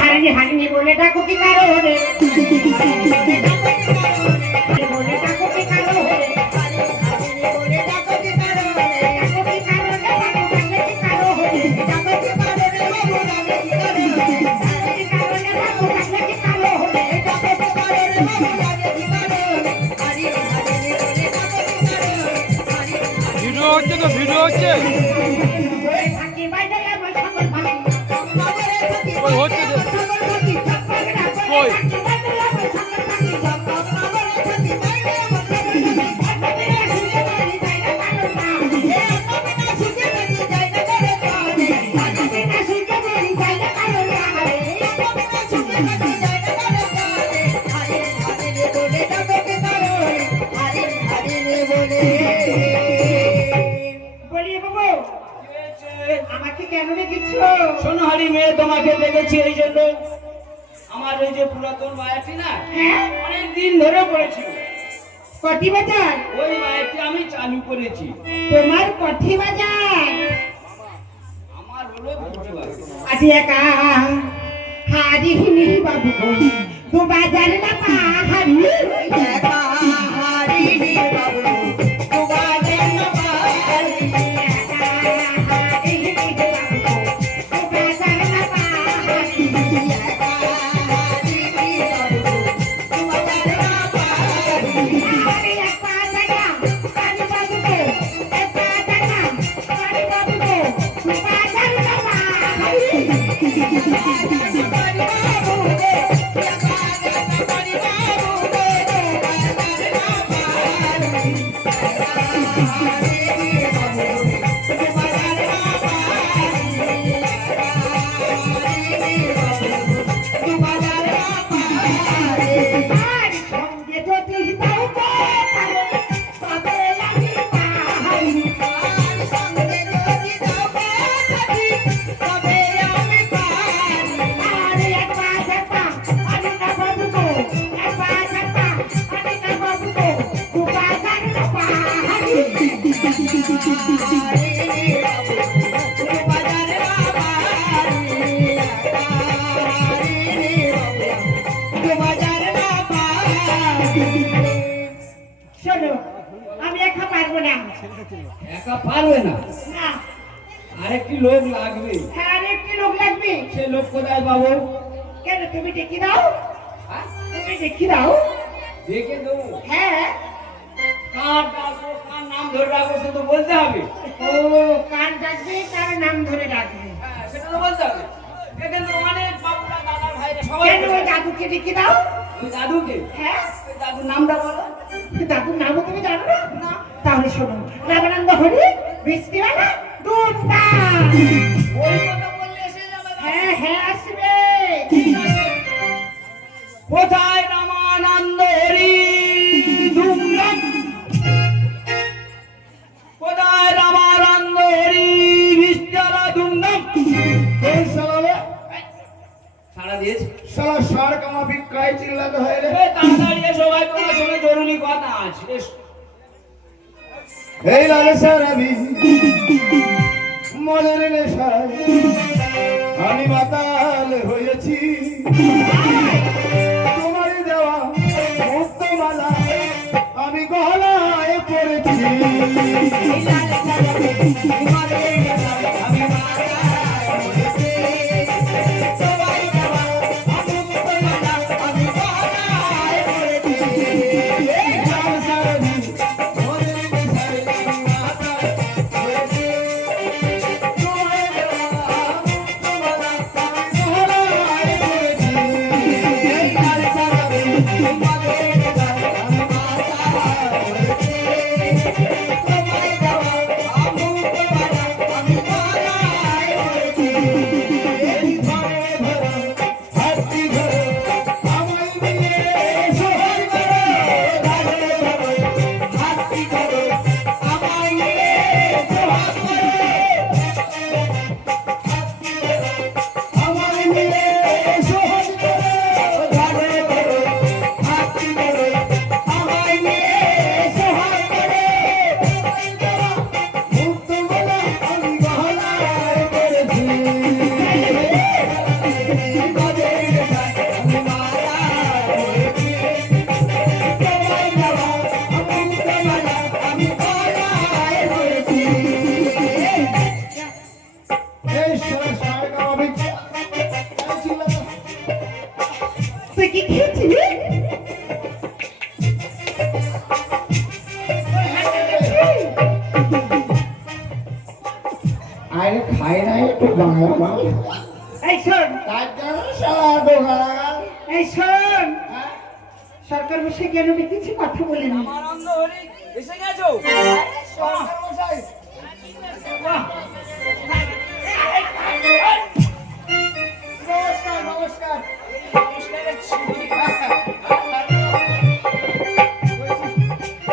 হারিনি হারিনি বলে ডাকো কি কারণে বলে ডাকো কি কারণে ভিডিও হচ্ছে তো ভিডিও হচ্ছে ওই হচ্ছে তো। কই আমাকে কেন রেখেছ? সোনাহারি মেয়ে তোমাকে দেখেছি এই জন্য। আমার ওই যে পুরাতন মায়াটি না অনেক দিন ধরে পড়েছিল। কটি বাজার? ওই মায়াটি আমি চালু করেছি। তোমার কটি বাজার? আমার হলো দুটি বাজার। আজ একা হারিনি বাবু তো বাজার না পাহাড়ি একা হারিনি বাবু তো বাজার না পাহাড়ি শোনো, আমি একা পারবো না। একা পারবে না, না, আরেকটি লোক লাগবে। হ্যাঁ, আরেকটি লোক লাগবে। সে লোক কোথায় পাবো? কেন, তুমি ডেকে দাও। হ্যাঁ? তুমি ডেকে দাও। দেখে দেবো। হ্যাঁ। কার ডাকবো, কার নাম ধরে রাখবো সে তো বলতে হবে। ও, কার ডাকবে, কার নাম ধরে ডাকবে। হ্যাঁ, সেটা তো বলতে হবে। দেখে দেবো, অনেক বাবুরা, দাদা, ভাইরা সবাই কেন, বলবে। ওই দাদুকে ডেকে দাও। ওই দাদুকে? হ্যাঁ, ওই দাদুর নামটা বলো। দাদুর নামও তুমি জানো না? তাহলে শোনো, রামানন্দ হরি বৃষ্টিবালা দুধটা। ওই কথা বললে এসে যাবে। হ্যাঁ হ্যাঁ, আসবে। কোথায় রামানন্দ হরি ধুমধাম? কোথায় রামানন্দ হরি বৃষ্টিবালা ধুমধাম? এই শালা সারা দিয়েছে। শালা সার কামা বিক্রয় চিল্লাতে হয় রে। তাড়াতাড়ি এসো ভাই, তোমার সঙ্গে জরুরি কথা আছে। এসো। এই লালসার আমি মনের নেশায় আমি মাতাল হয়েছি। তোমার দেওয়া মুক্তমালা আমি গহনায় পড়েছি। Thank you. এই শোন, তার জন্য শালা দোকান এই শোন, সরকার বসে কেন কিছু কথা বলিনি। আনন্দ হরি এসে গেছো সরকার মশাই বাহ, নমস্কার নমস্কার নমস্কারের ছিরি।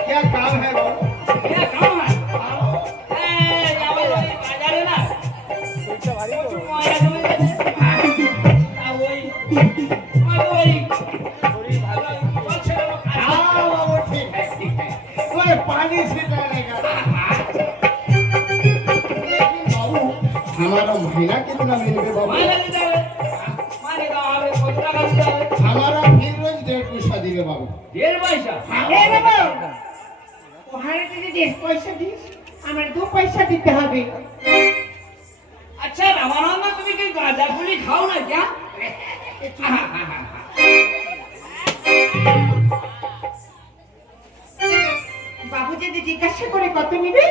क्या काम है बाबू क्या काम है? এই, আমার ওই বাজারে না প্রচুর ময়লা জমে গেছে। তা ওই আমার ওই চলছে না কাজ। हाँ बाबू ठीक है कोई पानी छिटाने का लेकिन बाबू हमारा महीना कितना मिलेगा बाबू মাইনে দিতে হবে। মাইনে দেওয়া হবে, কত টাকা দিতে হবে? हमारा फिर रोज 1.5 पैसा दिए बाबू 1.5 পয়সা। এই বাবু, ওখানে যদি 1.5 পয়সা দিস, আমার 2 পয়সা দিতে হবে। আচ্ছা রামানন্দ, তুমি কি গাঁজা গুলি খাও না क्या? বাবু যদি জিজ্ঞাসা করে কত নিবে,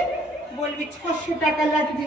বলবি 600 টাকা লাগবে।